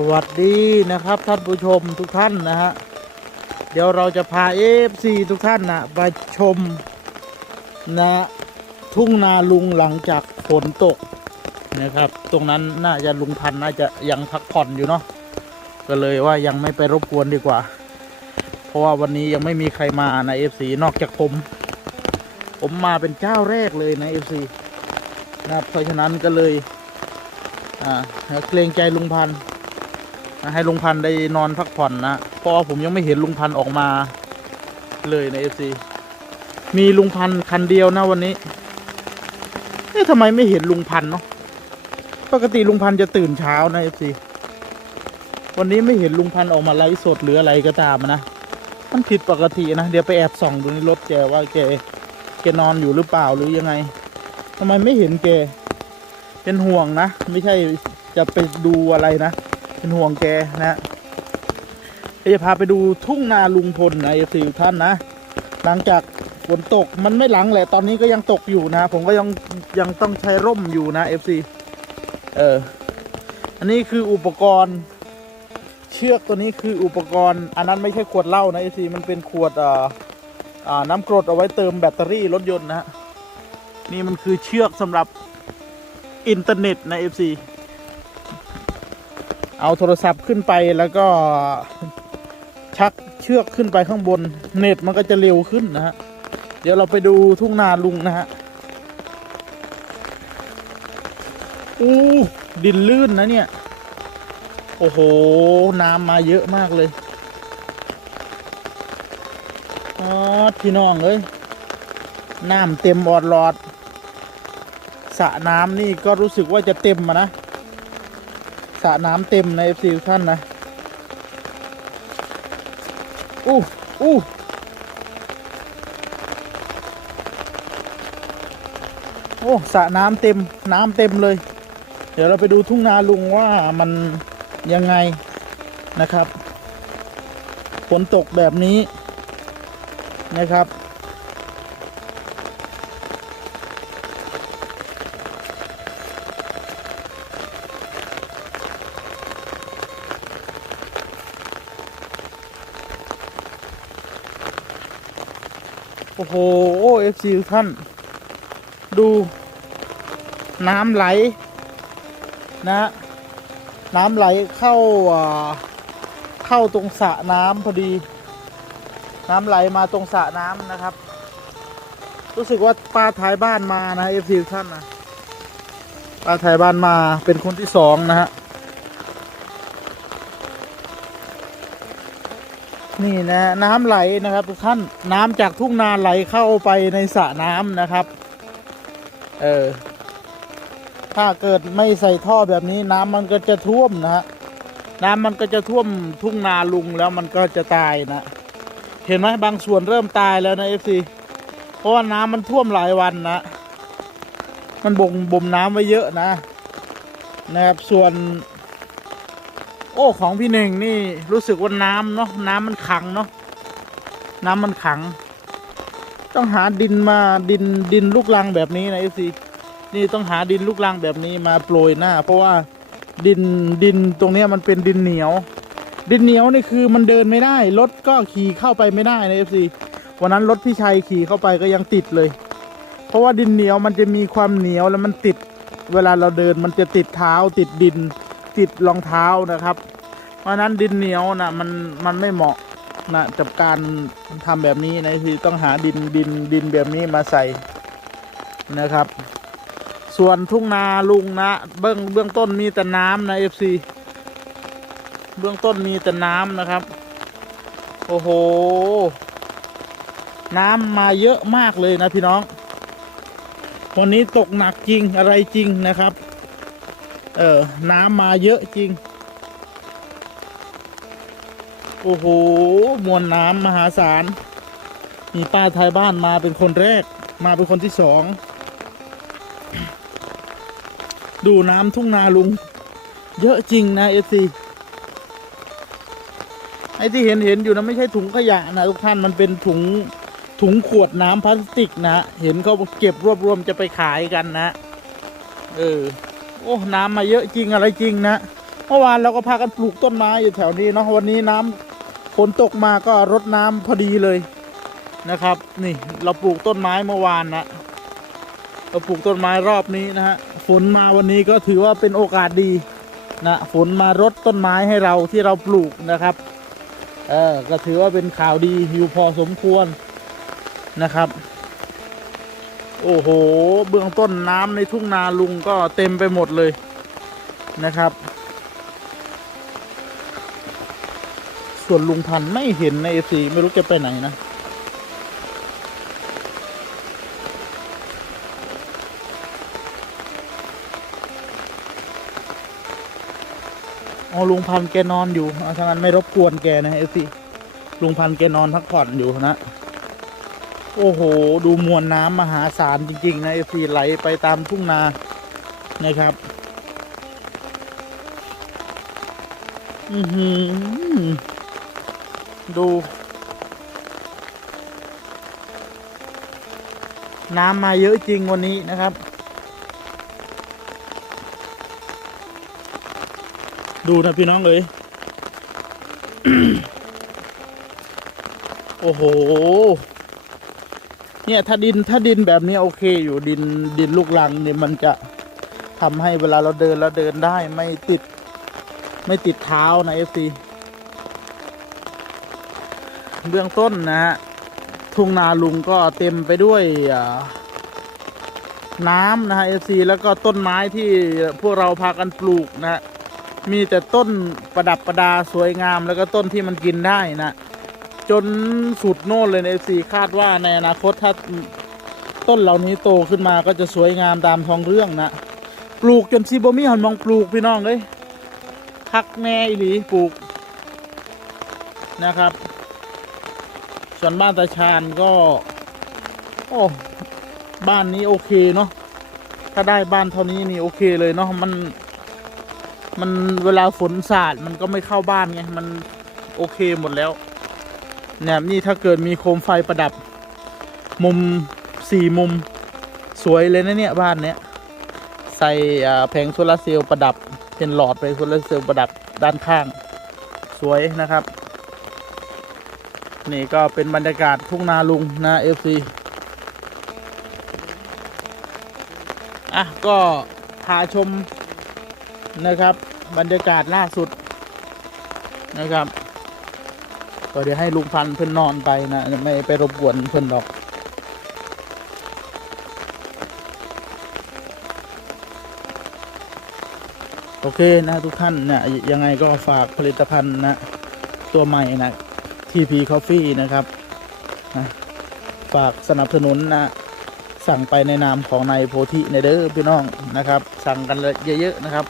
สวัสดีนะครับท่านผู้ชมทุกท่านนะฮะ เดี๋ยวเราจะพาเอฟซีทุกท่านนะไปชมนะทุ่งนาลุงหลังจากฝนตกนะครับ ตรงนั้นน่าจะลุงพันน่าจะยังพักผ่อนอยู่เนาะก็เลยว่ายังไม่ไปรบกวนดีกว่า เพราะว่าวันนี้ยังไม่มีใครมาในเอฟซีนอกจากผม ผมมาเป็นเจ้าแรกเลยในเอฟซีนะเพราะฉะนั้นก็เลยอ่าเกรงใจลุงพันธ์ ให้ลุงพันได้นอนพักผ่อนนะเพราะว่าผมยังไม่เห็นลุงพันออกมาเลยในเอฟซีมีลุงพันคันเดียวนะวันนี้เอ๊ะทำไมไม่เห็นลุงพันเนาะปกติลุงพันจะตื่นเช้านะเอฟซีวันนี้ไม่เห็นลุงพันออกมาไลฟ์สดหรืออะไรก็ตามนะมันผิดปกตินะเดี๋ยวไปแอบส่องดูในรถแกว่าแกแกนอนอยู่หรือเปล่าหรือยังไงทำไมไม่เห็นแกเป็นห่วงนะ ไม่ใช่จะไปดูอะไรนะ เป็นห่วงแกนะจะพาไปดูทุ่งนาลุงพลนะเอฟซีท่านนะ หลังจากฝนตกมันไม่หลังแหละ ตอนนี้ก็ยังตกอยู่นะ ผมก็ยังยังต้องใช้ร่มอยู่นะเอฟซีเออ อันนี้คืออุปกรณ์ เชือกตัวนี้คืออุปกรณ์ อันนั้นไม่ใช่ขวดเหล้านะเอฟซีมันเป็นขวดอ่าอ่าน้ำกรดเอาไว้เติมแบตเตอรี่รถยนต์นะฮะนี่มันคือเชือกสำหรับอินเทอร์เน็ตใน FC เอ เอาโทรศัพท์ขึ้นไปแล้วก็ชักเชือกขึ้นไปข้างบน เน็ตมันก็จะเร็วขึ้นนะฮะ เดี๋ยวเราไปดูทุ่งนาลุงนะฮะอู้ดินลื่นนะเนี่ย โอ้โห น้ำมาเยอะมากเลยอ๋อพี่น้องเอ้ยน้ำเต็มออดหลอดสระน้ำนี่ก็รู้สึกว่าจะเต็มอะนะ ระน้ำเต็มในเอฟซีท่านนะอู้อู้โอ้สระน้ำเต็มน้ำเต็มเลย เดี๋ยวเราไปดูทุ่งนาลุงว่ามันยังไงนะครับฝนตกแบบนี้นะครับ โอ้โหเอฟซีท่าน ดูน้ำไหล นะ น้ำไหลเข้าเข้าตรงสระน้ำพอดี น้ำไหลมาตรงสระน้ำนะครับ รู้สึกว่าป้าท้ายบ้านมานะเอฟซีท่านนะป้าท้ายบ้านมาเป็นคนที่สองนะฮะ นี่นะน้ำไหลนะครับ ทุกท่านน้ำจากทุ่งนาไหลเข้าไปในสระน้ำนะครับ เออถ้าเกิดไม่ใส่ท่อแบบนี้น้ำมันก็จะท่วมนะฮะน้ำมันก็จะท่วมทุ่งนาลุงแล้วมันก็จะตายนะเห็นไหมบางส่วนเริ่มตายแล้วนะเอฟซีเพราะว่าน้ำมันท่วมหลายวันนะมันบ่งบ่มน้ำไว้เยอะนะนะครับส่วน โอ้ของพี่หนึ่งนี่รู้สึกว่าน้ำเนาะน้ำมันขังเนาะน้ำมันขัง ต้องหาดินมาดินดินลูกรังแบบนี้นะเอฟซีนี่ต้องหาดินลูกรังแบบนี้มาโปรยหน้า เพราะว่าดินดินตรงนี้มันเป็นดินเหนียว ดินเหนียวนี่คือมันเดินไม่ได้รถก็ขี่เข้าไปไม่ได้นะเอฟซีวันนั้นรถพี่ชัยขี่เข้าไปก็ยังติดเลย เพราะว่าดินเหนียวมันจะมีความเหนียวแล้วมันติด เวลาเราเดินมันจะติดเท้าติดดิน ติดรองเท้านะครับ เพราะนั้นดินเหนียวนะมันมันไม่เหมาะนะกับการทำแบบนี้นะคือต้องหาดินดินดินแบบนี้มาใส่นะครับ ส่วนทุ่งนาลุงนะเบื้องเบื้องต้นมีแต่น้ำนะเอฟซีเบื้องต้นมีแต่น้ำนะครับ โอ้โห น้ำมาเยอะมากเลยนะพี่น้อง วันนี้ตกหนักจริงอะไรจริงนะครับ เออ น้ำมาเยอะจริง โอ้โห มวลน้ำมหาศาล มีป้าไทยบ้านมาเป็นคนแรก มาเป็นคนที่สอง ดูน้ำทุ่งนาลุง เยอะจริงนะเอซีไอ้ที่เห็นเห็นอยู่นะไม่ใช่ถุงขยะนะทุกท่านมันเป็นถุงถุงขวดน้ำพลาสติกนะ เห็นเขาเก็บรวบรวมจะไปขายกันนะ เออ โอ้น้ำมาเยอะจริงอะไรจริงนะเมื่อวานเราก็พากันปลูกต้นไม้อยู่แถวนี้เนาะวันนี้น้ำฝนตกมาก็รดน้ำพอดีเลยนะครับ นี่เราปลูกต้นไม้เมื่อวานนะเราปลูกต้นไม้รอบนี้นะฮะฝนมาวันนี้ก็ถือว่าเป็นโอกาสดีนะฝนมารดต้นไม้ให้เราที่เราปลูกนะครับเออก็ถือว่าเป็นข่าวดีอยู่พอสมควรนะครับ โอ้โห เบื้องต้นน้ำในทุ่งนาลุงก็เต็มไปหมดเลยนะครับ ส่วนลุงพันไม่เห็นในเอซีไม่รู้แกไปไหนนะอ๋อลุงพันแกนอนอยู่เอาถ้างั้นไม่รบกวนแกนะเอซีลุงพันแกนอนพักผ่อนอยู่นะ โอ้โห ดูมวลน้ำมหาศาลจริง ๆ นะเอซีไหลไปตามทุ่งนานะครับ อือหือ ดู น้ำมาเยอะจริงวันนี้นะครับ ดูนะพี่น้องเอ้ยโอ้โห เนี่ยถ้าดินถ้าดินแบบนี้โอเคอยู่ดินดินลูกลังเนี่ยมันจะทำให้เวลาเราเดินเราเดินได้ไม่ติดไม่ติดเท้านะเอฟซีเบื้องต้นนะฮะทุ่งนาลุงก็เต็มไปด้วยน้ำนะฮะเอฟซีแล้วก็ต้นไม้ที่พวกเราพากันปลูกนะฮะมีแต่ต้นประดับประดาสวยงามแล้วก็ต้นที่มันกินได้นะ จนสุดโน่นเลยในซีคาดว่าในอนาคตถ้าต้นเหล่านี้โตขึ้นมาก็จะสวยงามตามท้องเรื่องนะปลูกจนซีโบมี่หันมองปลูกพี่น้องเลยพักแน่อีหลีปลูกนะครับ ส่วนบ้านตาชาญก็ โอ้บ้านนี้โอเคเนาะถ้าได้บ้านเท่านี้นี่โอเคเลยเนาะมัน มันเวลาฝนสาดมันก็ไม่เข้าบ้านไงมันโอเคหมดแล้ว เนี่ยนี่ถ้าเกิดมีโคมไฟประดับ มุมสี่มุมสวยเลยนะเนี่ยบ้านเนี้ยใส่แผงโซลาร์เซลล์ประดับ เป็นหลอดไปโซลาร์เซลล์ประดับด้านข้าง สวยนะครับ นี่ก็เป็นบรรยากาศทุ่งนาลุงนะเอฟซีอะก็พาชมนะครับ บรรยากาศล่าสุดนะครับ ก็เดี๋ยวให้ลุงพันเพื่อนนอนไปนะไม่ไปรบกวนเพื่อนหรอกโอเคนะทุกท่านนะยังไงก็ฝากผลิตภัณฑ์นะ ตัวใหม่นะ TP Coffee นะครับนะฝากสนับสนุนนะ สั่งไปในนามของนายโพธิในเด้อพี่น้องนะครับ สั่งกันเยอะๆนะครับ